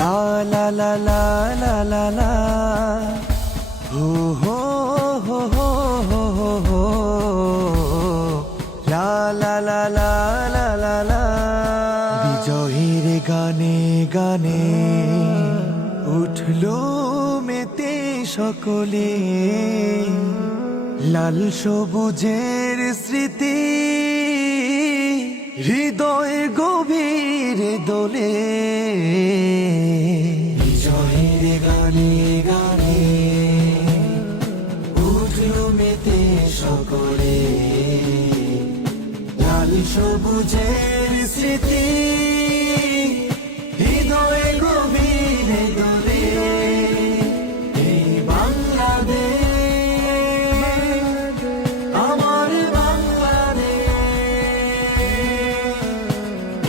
লা লা লা লা লা লা লা হো হো হো হো হো হো হো লা লা লা লা লা লা লা বিজয়ের গানে গানে উঠলো মেতে সকলে লাল সবুজের স্মৃতি হৃদয়ে গভীর দোলে বিজয়ের গানে গানে উঠলো মেতে সকলে লাল সবুজের স্মৃতি হৃদয়ে গভীর দোলে এই বাংলাদেশ আমার বাংলাদেশ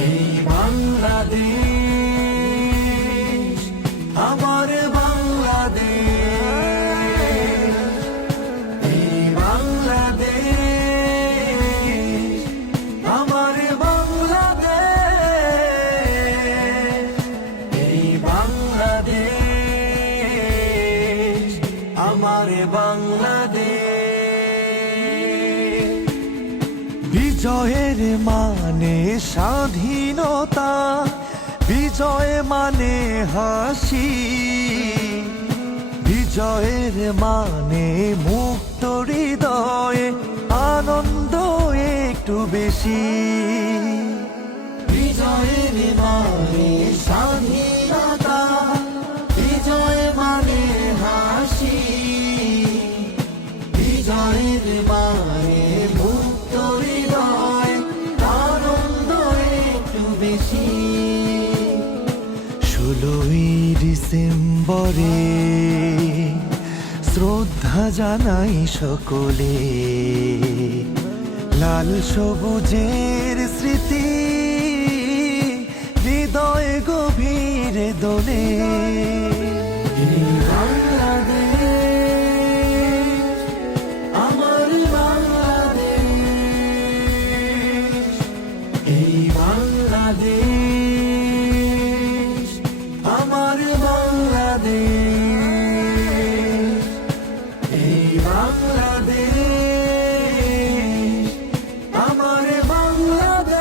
এই বাংলাদেশ আমার বাংলাদেশ এই বাংলাদেশ আমার বাংলাদেশ এই বাংলাদেশ আমার বাংলাদেশ বিজয়ের মানে স্বাধীনতা বিজয় মানে হাসি বিজয়ের মানে মুক্ত হৃদয়ে আনন্দ একটু বেশি বিজয়ের মানে স্বাধীনতা বিজয় মানে হাসি বিজয়ের মানে মুক্ত হৃদয় আনন্দ একটু বেশি 16ই ডিসেম্বরে শ্রদ্ধা জানাই সকলে লাল সবুজের স্মৃতি হৃদয় গভীর দোলে এই বাংলাদেশ আমার বাংলাদেশ এই বাংলাদেশ আমার বাংলাদেশ এই বাংলাদেশ আমার বাংলাদেশ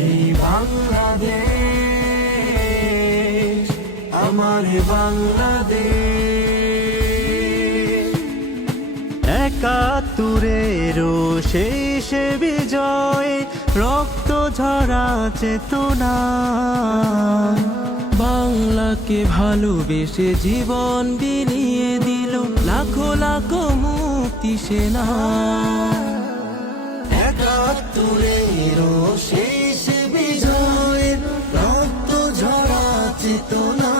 এই বাংলাদেশ আমার বাংলাদেশ 71-এরও শেষ বিজয় রক্ত ঝরা চেতনা বাংলাকে ভালোবেসে জীবন বিলিয়ে দিল লাখো লাখো মুক্তি সেনা 71-এরও শেষ বিজয় রক্ত ঝরা চেতনা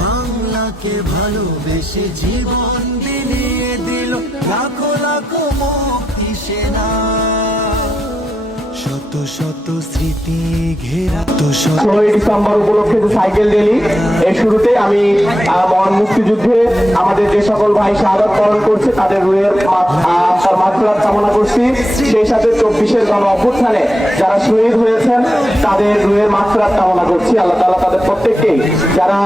বাংলাকে ভালোবেসে জীবন বিলিয়ে দিল লাখো লাখো মুক্তি সেনা শত শত স্মৃতি ঘেরা তো শত 16ই ডিসেম্বর উপলক্ষে যে সাইকেল র্যালি এর শুরুতে আমি মহান মুক্তিযুদ্ধে আমাদের যে সকল ভাই শাহাদাত বরণ করছে তাদের রুহের মাগফিরাত কামনা করছি সেই সাথে 24-এর গণ অভ্যুত্থানে যারা শহীদ হয়েছেন তাদের রুহের মাগফিরাত কামনা করছি আল্লাহ তাআলা তাদের প্রত্যেককেই যারা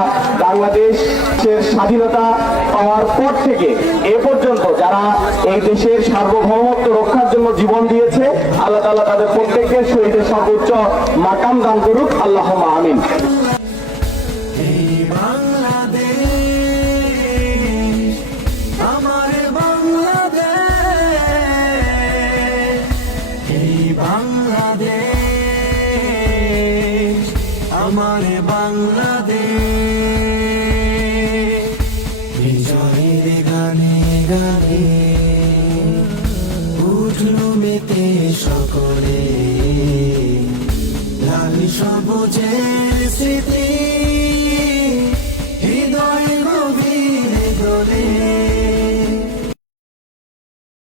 বাংলাদেশের স্বাধীনতা পাওয়ার পর থেকে এ পর্যন্ত যারা এই দেশের সার্বভৌমত্ব রক্ষার জন্য জীবন দিয়েছে আল্লাহ তাআলা তাদের প্রত্যেকের শহীদের সর্বোচ্চ মাকাম দান করুক আল্লাহুম্মা আমিন এই বাংলাদেশ আমার বাংলাদেশ এই বাংলাদেশ আমার বাংলাদেশ বিজয়ের গানে গানে উঠলো মেতে সকলে লাল সবুজের স্মৃতি